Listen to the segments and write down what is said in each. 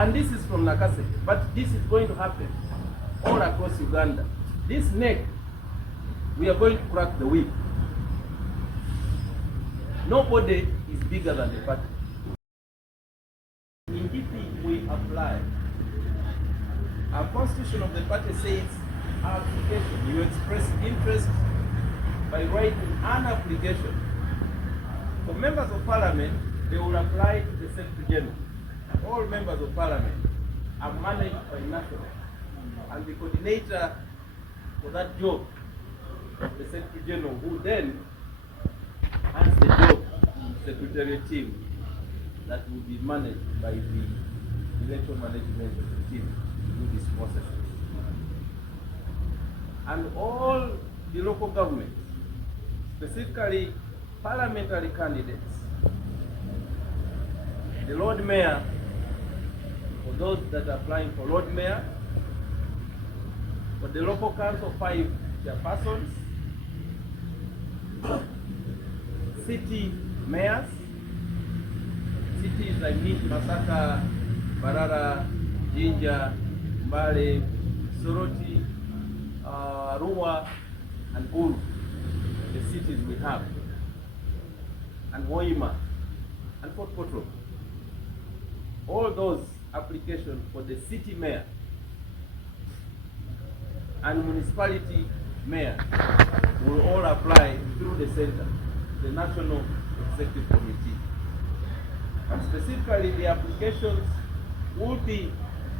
And this is from Nakaseke, but this is going to happen all across Uganda. This neck, we are going to crack the whip. Nobody is bigger than the party. In DP, we apply. Our constitution of the party says our application, you express interest by writing an application. For members of parliament, they will apply to the Secretary General. All members of parliament are managed by national, and the coordinator for that job of the Secretary General, who then hands the job to the secretariat team that will be managed by the election management team to do this process. And all the local governments, specifically parliamentary candidates, the Lord Mayor, for those that are applying for Lord Mayor, for the local council 5 chairpersons, city mayors, cities like Masaka, Barara, Jinja, Mbale, Soroti, Arua, and Buru, the cities we have, and Hoima, and Port Potro. All those applications for the city mayor and municipality mayor will all apply through the center, the National Executive Committee. And specifically, the applications will be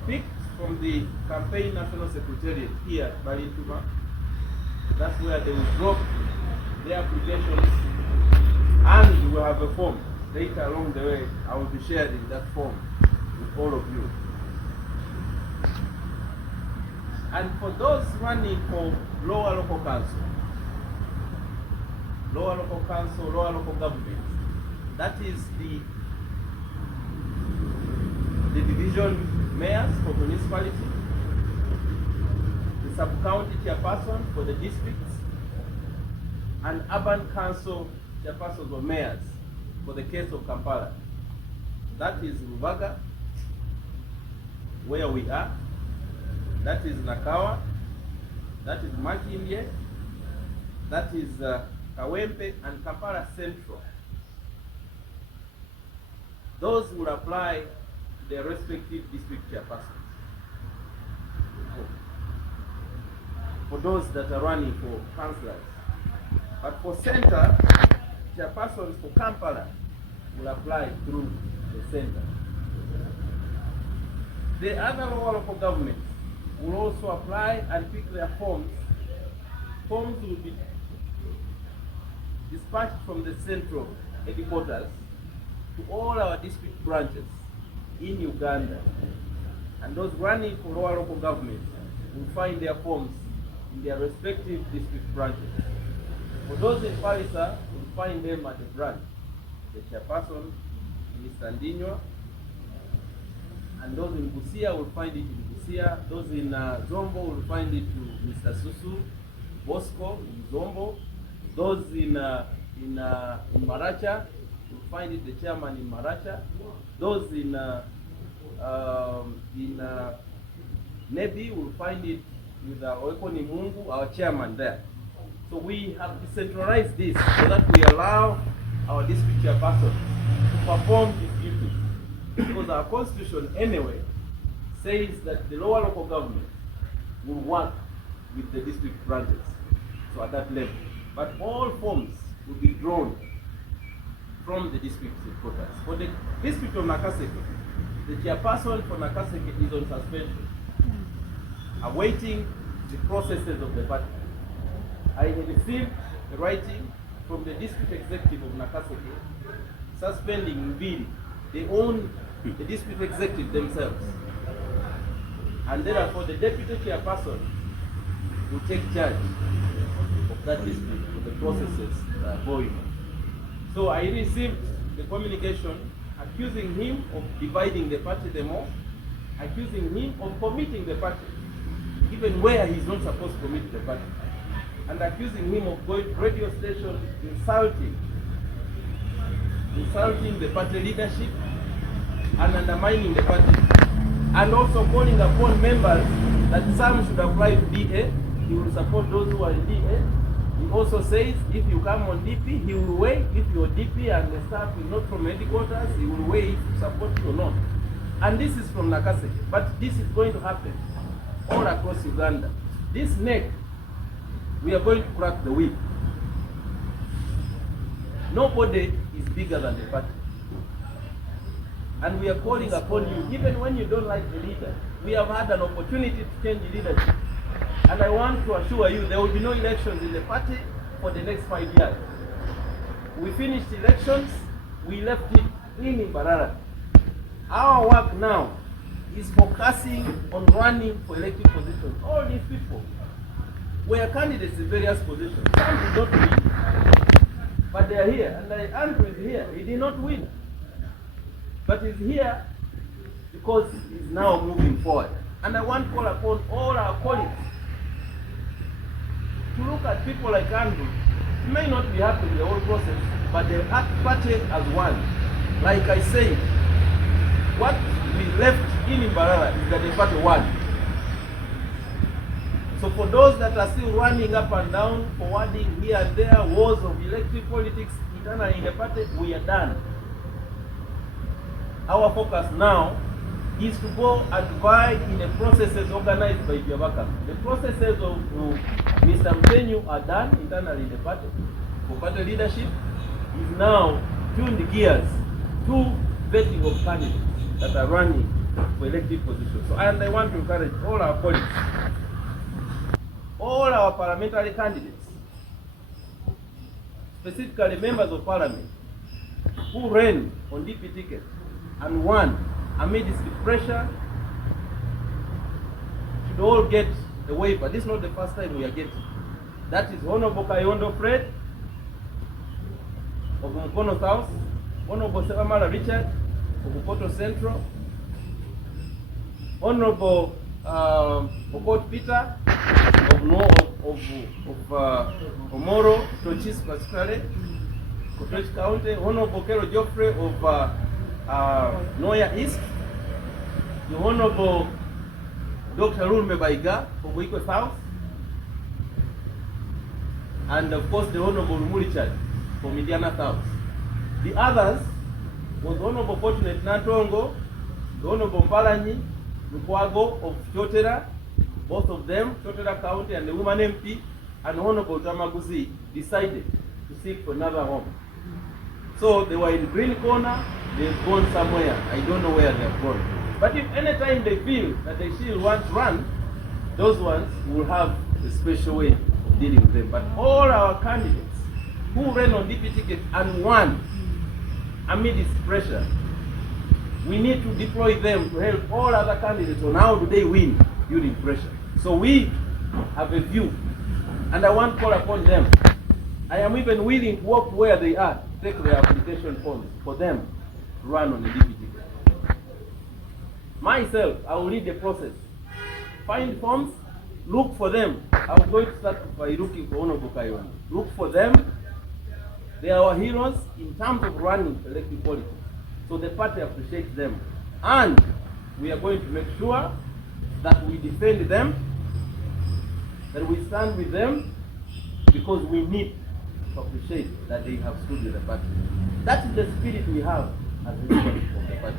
picked from the campaign national secretariat here by Ituma. That's where they will drop the applications, and we will have a form. Later along the way, I will be sharing that form with all of you. And for those running for lower local council, lower local government, that is the division mayors for municipality, the sub-county chairperson for the districts, and urban council chairpersons or mayors for the case of Kampala. That is Rubaga, where we are. That is Nakawa. That is Makindye. That is Kawempe and Kampala Central. Those will apply to their respective district chairpersons. For those that are running for councillors. But for center, chairpersons for Kampala will apply through the center. The other lower local governments will also apply and pick their forms. Forms will be dispatched from the central headquarters to all our district branches in Uganda. And those running for lower local government will find their forms in their respective district branches. For those in Palisa, we'll find them at the branch. The chairperson, Mr. Ndinyo, and those in Busia will find it in Busia. Those in Zombo will find it to Mr. Susu, Bosco in Zombo. Those in Maracha will find it the chairman in Maracha. Those in Nebi will find it with Oekoni Mungu, our chairman there. So we have decentralized this so that we allow our district chairperson to perform his duties. Because our constitution anyway says that the lower local government will work with the district branches, so at that level. But all forms will be drawn from the district headquarters. For the district of Nakaseke, the chairperson for Nakaseke is on suspension, awaiting the processes of the party. I received the writing from the district executive of Nakaseke suspending Mbili. They own the district executive themselves. And therefore the deputy chairperson will take charge of that district for the processes going on. So I received the communication accusing him of dividing the party the more, accusing him of committing the party, even where he's not supposed to commit the party, and accusing him of going to radio station insulting the party leadership and undermining the party. and also calling upon members that some should apply to DA. He will support those who are in DA. He also says if you come on DP, he will weigh if you're DP and the staff is not from headquarters, he will weigh if you support it or not. And this is from Nakaseke, but this is going to happen all across Uganda. This neck, we are going to crack the whip. Nobody is bigger than the party. And we are calling upon you, even when you don't like the leader. We have had an opportunity to change leadership. And I want to assure you, there will be no elections in the party for the next 5 years. We finished elections, we left it in Mbarara. Our work now is focusing on running for elected positions. All these people were candidates in various positions. Some did not win, but they are here. And Andrew is here. He did not win, but he's here because he's now moving forward. And I want to call upon all our colleagues to look at people like Andrew. He may not be happy with the whole process, but the party as one. Like I said, what we left in Mbarara is that the party won. So for those that are still running up and down, forwarding here and there, wars of elective politics internally in the party, we are done. Our focus now is to go and buy in the processes organized by Biabaka. The processes of Mr. Mpenyu are done internally in the party. For party leadership is now tuned gears to vetting of candidates that are running for elective positions. So, and I want to encourage all our colleagues, all our parliamentary candidates, specifically members of parliament who ran on DP ticket and won amidst the pressure, should all get a waiver. This is not the first time we are getting. That is Honorable Kayondo Fred of Mukono South, Honorable Ssebamala Richard of Bukoto Central, Honorable Okot Peter of Omoro, Tochis particularly, Kotoch County, Honorable Kero Joffrey of Noya East, the Honorable Dr. Lulume Baiga of Wiko South, and of course the Honorable Richard from Indiana South. The others was Honorable Fortunate Nantongo, the Honorable Mpalanyi Lukwago of Chotera, both of them, Chotera County, and the woman MP, and Honorable Tamaguzi decided to seek for another home. So they were in green corner, they've gone somewhere. I don't know where they've gone. But if any time they feel that they still want to run, those ones will have a special way of dealing with them. But all our candidates who ran on DP ticket and won amid this pressure, we need to deploy them to help all other candidates on how do they win during pressure. So we have a view, and I want to call upon them. I am even willing to walk where they are, take their application forms for them to run on the DP ticket. Myself, I will lead the process. Find forms, look for them. I'm going to start by looking for Honorable Kayondo. Look for them. They are our heroes in terms of running elective politics. So the party appreciates them. And we are going to make sure that we defend them, that we stand with them, because we need to appreciate that they have stood with the party. That is the spirit we have as a leadership of the party.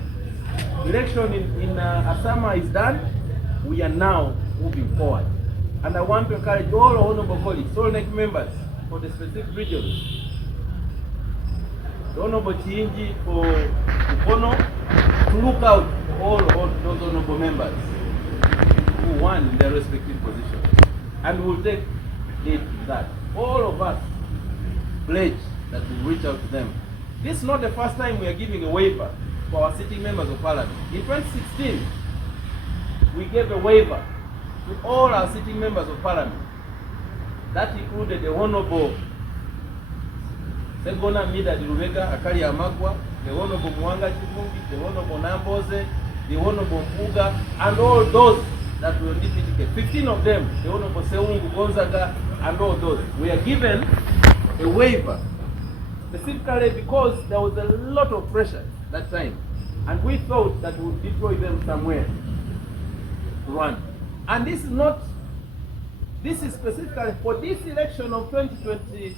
Election in Asama is done. We are now moving forward. And I want to encourage all honorable colleagues, all NEC members for the specific regions, the Honorable Chiinji for Mukono, to look out for all those honorable members who won in their respective positions. And we will take heed to that. All of us pledge that we will reach out to them. This is not the first time we are giving a waiver for our sitting members of parliament. In 2016, we gave a waiver to all our sitting members of parliament. That included the Honorable Segona Mida Dirubega Akari Amagwa, the Honorable Mwanga Chivumbi, the Honorable Namboze, the Honorable Mpuga, and all those that were on DP ticket. 15 of them, the Honorable Seungu Gonzaga, and all those. We are given a waiver specifically because there was a lot of pressure that time, and we thought that we would deploy them somewhere. run. And this is specifically for this election of 2026.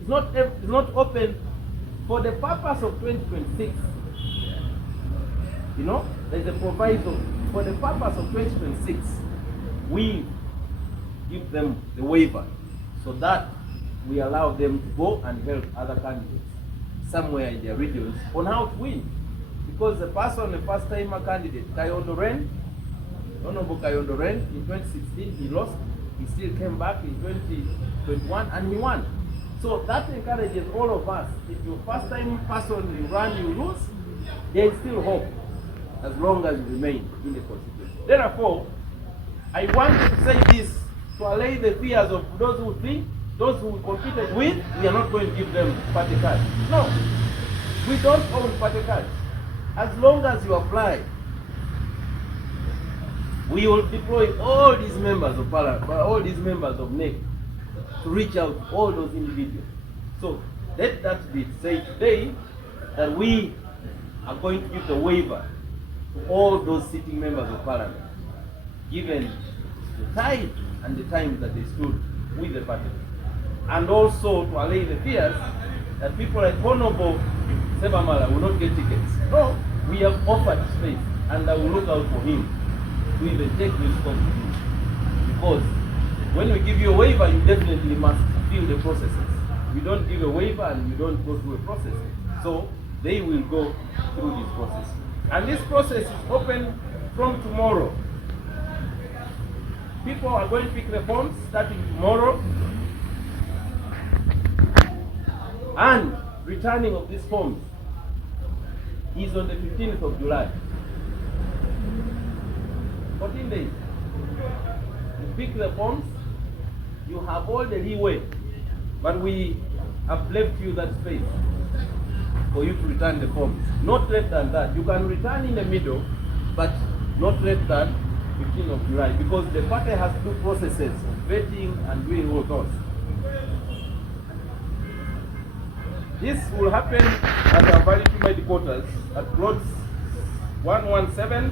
It's not open for the purpose of 2026. You know, there's a proviso for the purpose of 2026. We give them the waiver so that we allow them to go and help other candidates somewhere in their regions on how to win. Because the first-timer candidate, Honorable Kayondo Ren, in 2016 he lost. He still came back in 2021 and he won. So that encourages all of us. If you're first-time person, you run, you lose, there is still hope as long as you remain in the constituency. Therefore, I wanted to say this to allay the fears of those who think, those who competed with, we are not going to give them party cards. No, we don't own party cards. As long as you apply, we will deploy all these members of Parliament, all these members of NEC to reach out to all those individuals. So let that be said today that we are going to give the waiver to all those sitting members of Parliament, given the time and the time that they stood with the party. And also to allay the fears that people like Honorable Ssebamala will not get tickets. No, we have offered space and I will look out for him to even take responsibility. Because when we give you a waiver, you definitely must fill the processes. We don't give a waiver and we don't go through a process. So they will go through this process. And this process is open from tomorrow. People are going to pick the forms starting tomorrow. And returning of these forms is on the 15th of July. 14 days. You pick the forms, you have all the leeway, but we have left you that space for you to return the forms. Not less than that. You can return in the middle, but not less than 15th of July, because the party has two processes of vetting and doing all those. This will happen at our Valley Primary headquarters at plots 117,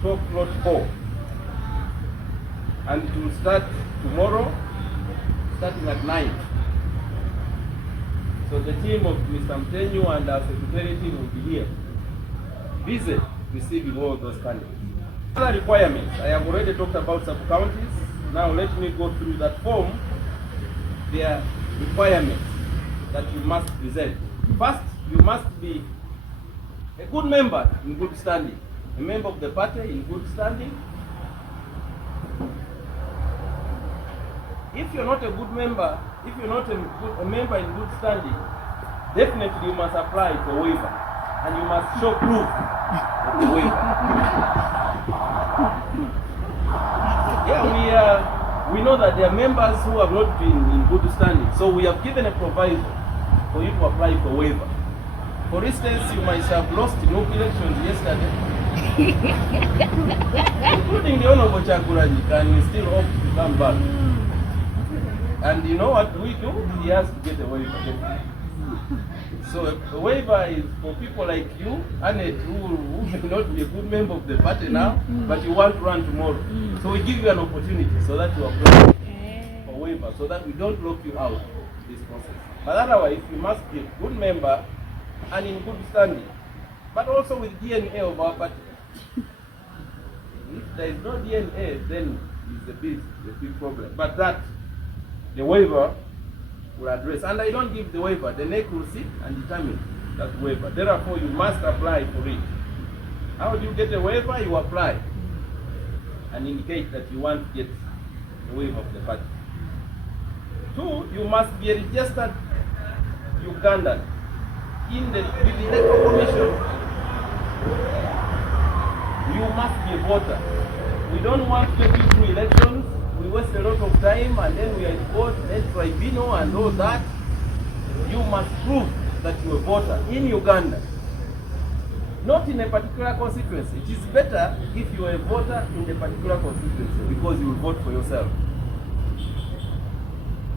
plot 4. And it will start tomorrow, starting at 9. So the team of Mr. Mtenyu and our secretary team will be here, busy receiving all those candidates. Other requirements, I have already talked about sub-counties. Now let me go through that form. There are requirements that you must present. First, you must be a good member in good standing, a member of the party in good standing. If you're not a good member, if you're not a member in good standing, definitely you must apply for waiver, and you must show proof of the waiver. Yeah, we know that there are members who have not been in good standing, so we have given a proviso for you to apply for waiver. For instance, you might have lost no elections yesterday, including the Honorable Chaguranyi, and you still hope to come back. And you know what we do? He has to get a waiver. So a waiver is for people like you, Annette, who may not be a good member of the party now, but you want to run tomorrow. So we give you an opportunity so that you apply for waiver, so that we don't lock you out of this process. But otherwise, you must be a good member and in good standing, but also with DNA of our party. If there is no DNA, then it's a big problem. But that the waiver will address. And I don't give the waiver. The NEC will sit and determine that waiver. Therefore, you must apply for it. How do you get a waiver? You apply and indicate that you want to get the waiver of the party. 2, you must be a registered Ugandan with the Electoral Commission. You must be a voter. We don't want to take you through elections. We waste a lot of time and then we are in court, then tribunal and all that. You must prove that you are a voter in Uganda, not in a particular constituency. It is better if you are a voter in the particular constituency because you will vote for yourself.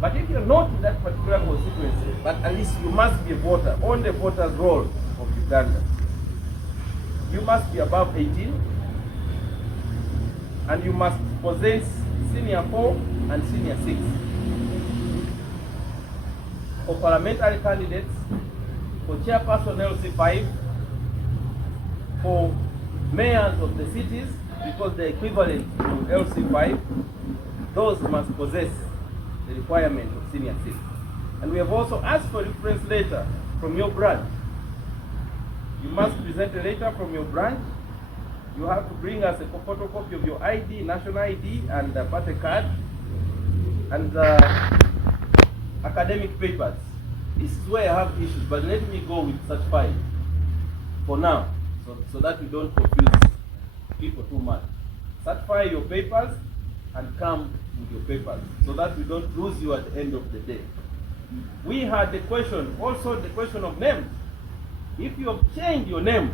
But if you're not in that particular constituency, but at least you must be a voter on the voter's roll of Uganda. You must be above 18. and you must possess senior 4 and senior 6. For parliamentary candidates, for chairperson LC5, for mayors of the cities, because they're equivalent to LC5, those must possess the requirement of senior 6. And we have also asked for a reference letter from your branch. You must present a letter from your branch. You have to bring us a photocopy of your ID, national ID, and a party card, and academic papers. This is where I have issues, but let me go with certified for now, so that we don't confuse people too much. Certify your papers and come with your papers, so that we don't lose you at the end of the day. We had the question, also the question of names. If you have changed your name,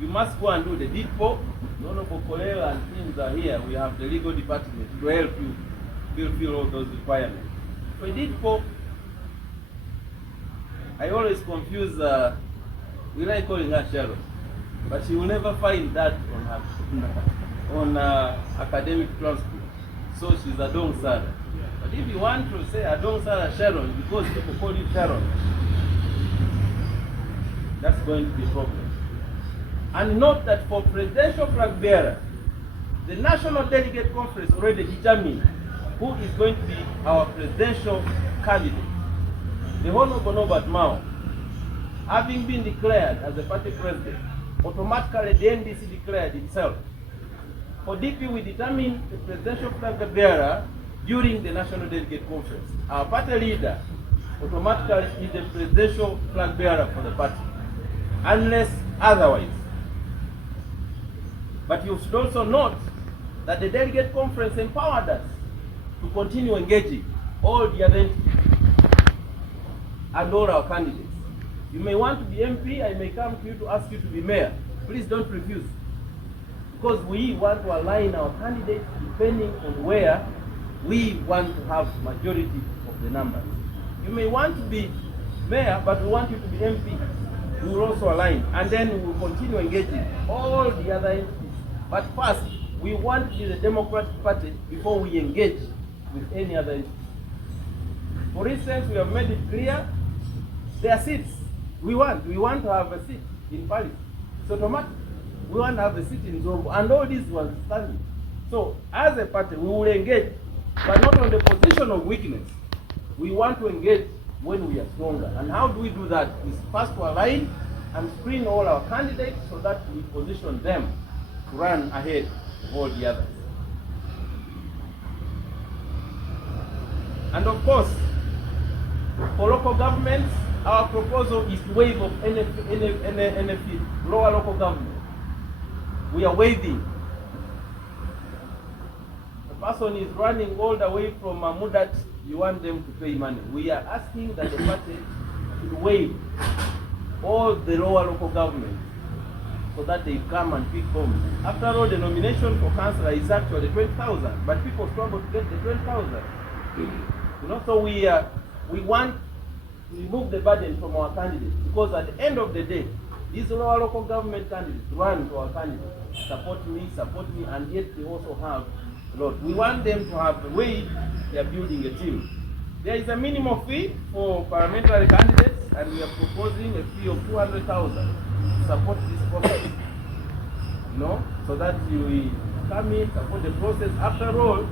you must go and do the deed poll. Honorable Kolera and teams are here. We have the legal department to help you fulfill all those requirements. For a deed poll, I always confuse, we like calling her Sharon, but she will never find that on her on academic transcript. So she's Adong Sarah. But if you want to say Adong Sarah Sharon because people call you Sharon, that's going to be a problem. And note that for presidential flag bearer, the National Delegate Conference already determined who is going to be our presidential candidate. The Honorable Norbert Mao, having been declared as the party president, automatically the NDC declared itself. For DP, we determined the presidential flag bearer during the National Delegate Conference. Our party leader automatically is the presidential flag bearer for the party, unless otherwise. But you should also note that the Delegate Conference empowered us to continue engaging all the other entities and all our candidates. You may want to be MP, I may come to you to ask you to be mayor. Please don't refuse. Because we want to align our candidates depending on where we want to have majority of the numbers. You may want to be mayor, but we want you to be MP. We will also align, and then we will continue engaging all the other entities. But first, we want to be the Democratic Party before we engage with any other entity. For instance, we have made it clear there are seats. We want to have a seat in Paris. It's automatic. We want to have a seat in Zombo, and all this was standing. So, as a party, we will engage, but not on the position of weakness. We want to engage when we are stronger. And how do we do that? Is first to align and screen all our candidates so that we position them to run ahead of all the others. And of course, for local governments, our proposal is to waive of any fee, lower local government. We are waiving. The person is running all the way from Mudat, you want them to pay money. We are asking that the party should waive all the lower local governments so that they come and pick homes. After all, the nomination for councillor is actually 20,000, but people struggle to get the 20,000. You know, so we want to remove the burden from our candidates, because at the end of the day, these lower local government candidates run to our candidates. Support me, and yet they also have a lot. We want them to have the way they are building a team. There is a minimum fee for parliamentary candidates, and we are proposing a fee of 200,000 to support this process. You know, so that you come in, support the process. After all,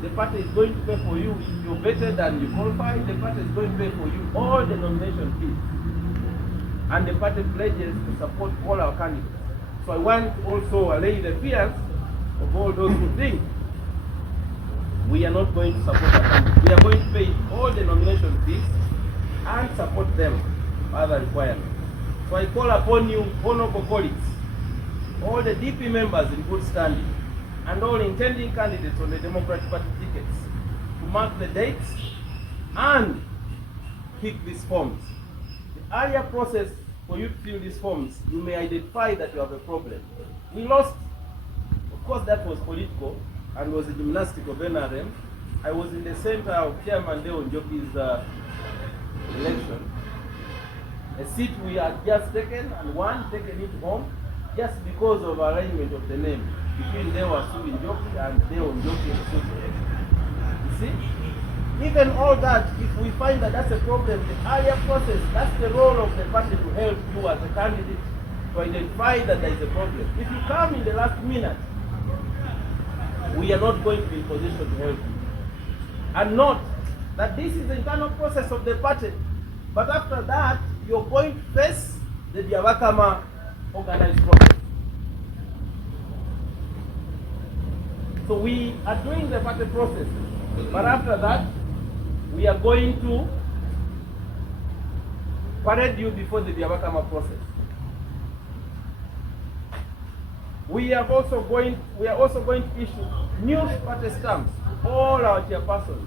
the party is going to pay for you. If you're vetted and you qualify, the party is going to pay for you all the nomination fees. And the party pledges to support all our candidates. So I want to also allay the fears of all those who think we are not going to support our candidates. We are going to pay all the nomination fees and support them other requirements. So I call upon you, honorable colleagues, all the DP members in good standing, and all intending candidates on the Democratic Party tickets, to mark the dates and pick these forms. The earlier process for you to fill these forms, you may identify that you have a problem. We lost, of course that was political and was a gymnastic of NRM. I was in the center of Chairman Deo Njoki's election. A seat we had just taken and one taken it home. just because of alignment of the name between Dewa Subi Njoki and Deo Njoki Subi. You see? Even all that, if we find that that's a problem, the earlier process, that's the role of the party to help you as a candidate to identify that there is a problem. If you come in the last minute, we are not going to be in position to help you. And note that this is the internal process of the party. But after that, you're going to face the Byabakama organized process. So we are doing the party process. But after that, we are going to parade you before the Byabakama process. We are also going to issue new party stamps to all our chairpersons,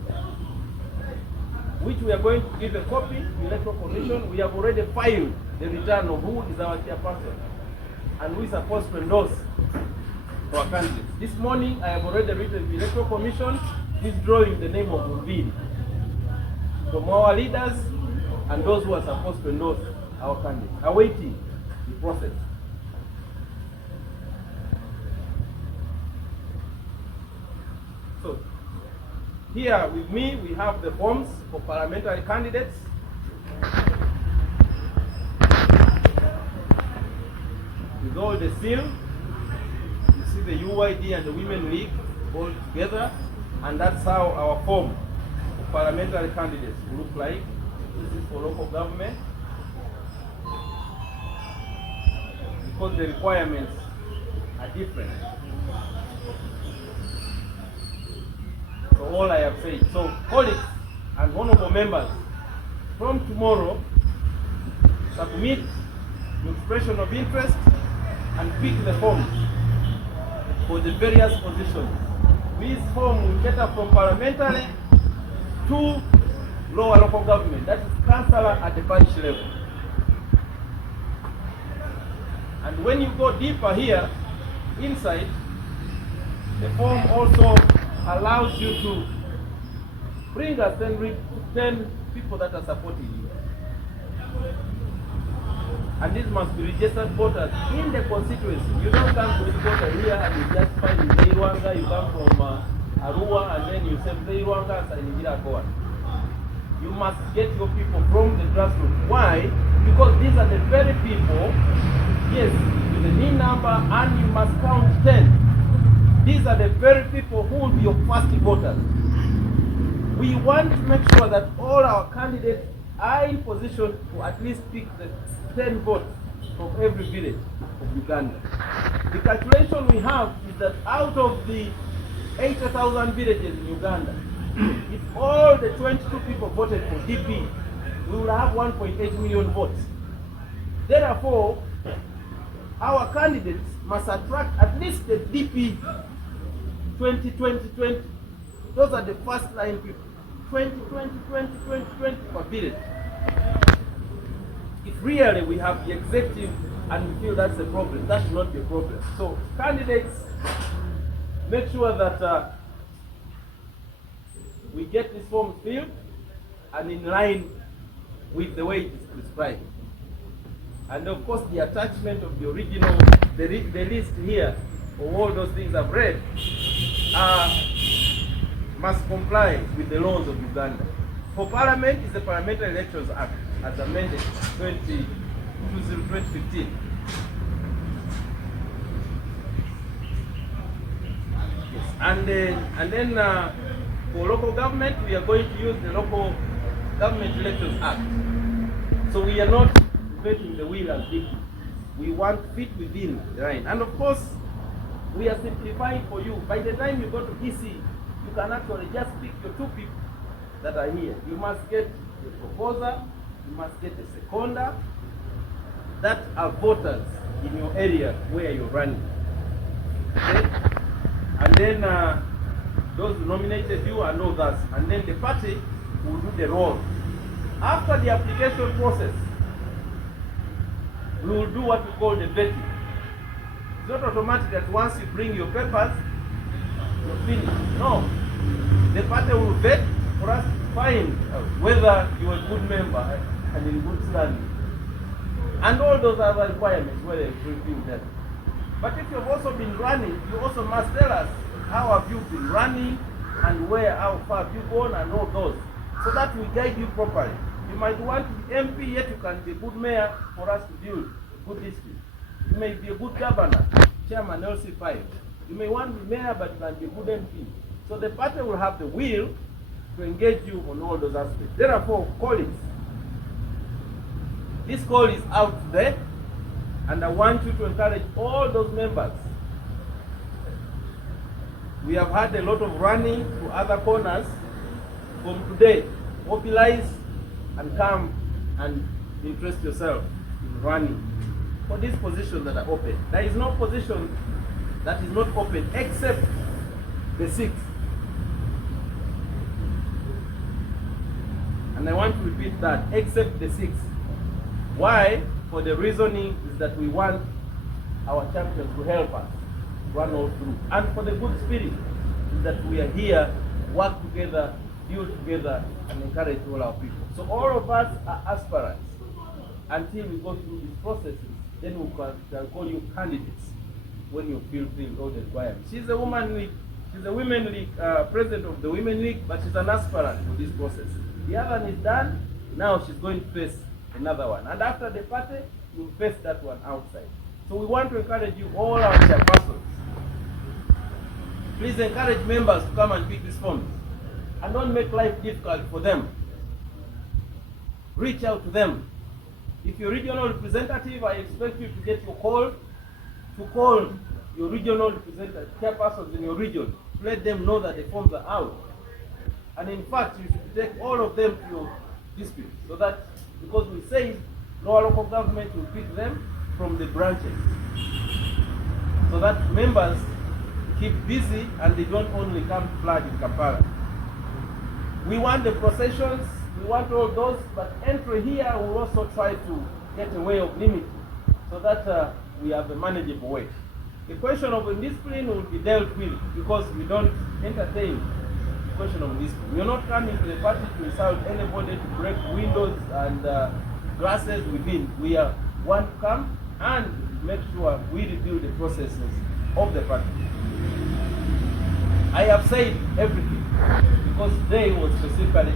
which we are going to give a copy to the Electoral Commission. We have already filed the return of who is our chairperson and who is supposed to endorse our candidates. This morning, I have already written the Electoral Commission withdrawing the name of Rubin from our leaders and those who are supposed to endorse our candidates, awaiting the process. So, here with me, we have the forms for parliamentary candidates. With all the seal, you see the UYD and the Women League all together, and that's how our form for parliamentary candidates will look like. This is for local government, because the requirements are different. So all I have said. So colleagues and honorable members, from tomorrow, submit your expression of interest and pick the forms for the various positions. This form will cater from parliamentary to lower local government, that is councillor at the parish level. And when you go deeper here, inside, the form also allows you to bring us 10 people that are supporting you. And these must be registered voters in the constituency. You don't come to register here and you just find in Zeirwanga, you come from Arua and then you say Zeirwanga and Ingira Goa. You must get your people from the grassroots. Why? Because these are the very people, yes, with the NIN number, and you must count 10. These are the very people who will be your first voters. We want to make sure that all our candidates are in position to at least pick the 10 votes from every village of Uganda. The calculation we have is that out of the 80,000 villages in Uganda, if all the 22 people voted for DP, we will have 1.8 million votes. Therefore, our candidates must attract at least the DP 20. Those are the first line people. 20 per village. If really we have the executive and we feel that's a problem, that should not be a problem. So candidates, make sure that we get this form filled and in line with the way it is prescribed. And of course the attachment of the original, the list here of all those things I've read must comply with the laws of Uganda. For Parliament is the Parliamentary Elections Act as amended 2015. Yes. And then for local government, we are going to use the Local Government Elections Act. So we are not inventing the wheel as big. We want fit within the line. And of course, we are simplifying for you. By the time you go to EC, you can actually just pick your 2 people that are here. You must get a proposer, you must get a seconder that are voters in your area where you're running. Okay? And then those who nominated you and others, and then the party will do the role. After the application process, we will do what we call the vetting. It's not automatic that once you bring your papers, you're finished. No. The party will vet for us to find whether you're a good member and in good standing. And all those other requirements, whether you fulfill them. But if you've also been running, you also must tell us how have you been running and how far have you gone and all those, so that we guide you properly. You might want to be MP, yet you can be a good mayor for us to build a good district. You may be a good governor, chairman LC5. You may want to be mayor, but you can be a good MP. So the party will have the will to engage you on all those aspects. Therefore, colleagues, this call is out there, and I want you to encourage all those members. We have had a lot of running to other corners. From today, mobilize and come and interest yourself in running for these positions that are open. There is no position that is not open except the 6th. And I want to repeat that, except the 6th. Why? For the reasoning is that we want our champions to help us run all through. And for the good spirit is that we are here, work together, build together, and encourage all our people. So all of us are aspirants until we go through these processes. Then we can call you candidates when you fulfill all the requirements. She's a woman league, she's a women league, president of the women league, but she's an aspirant for this process. The other one is done. Now she's going to face another one. And after the party, you'll face that one outside. So we want to encourage you, all our chairpersons. Please encourage members to come and pick these forms. And don't make life difficult for them. Reach out to them. If you're regional representative, I expect you to get your call, to call your regional representative, chairpersons in your region, to let them know that the forms are out. And in fact, you should take all of them to your district, so that, because we say our local government will pick them from the branches, so that members keep busy and they don't only come to flag in Kampala. We want the processions, we want all those, but entry here will also try to get a way of limiting, so that we have a manageable way. The question of indiscipline will be dealt with, because we don't entertain the question of indiscipline. We are not coming to the party to insult anybody, to break windows and glasses within. We want to come and make sure we review the processes of the party. I have said everything, because today was specifically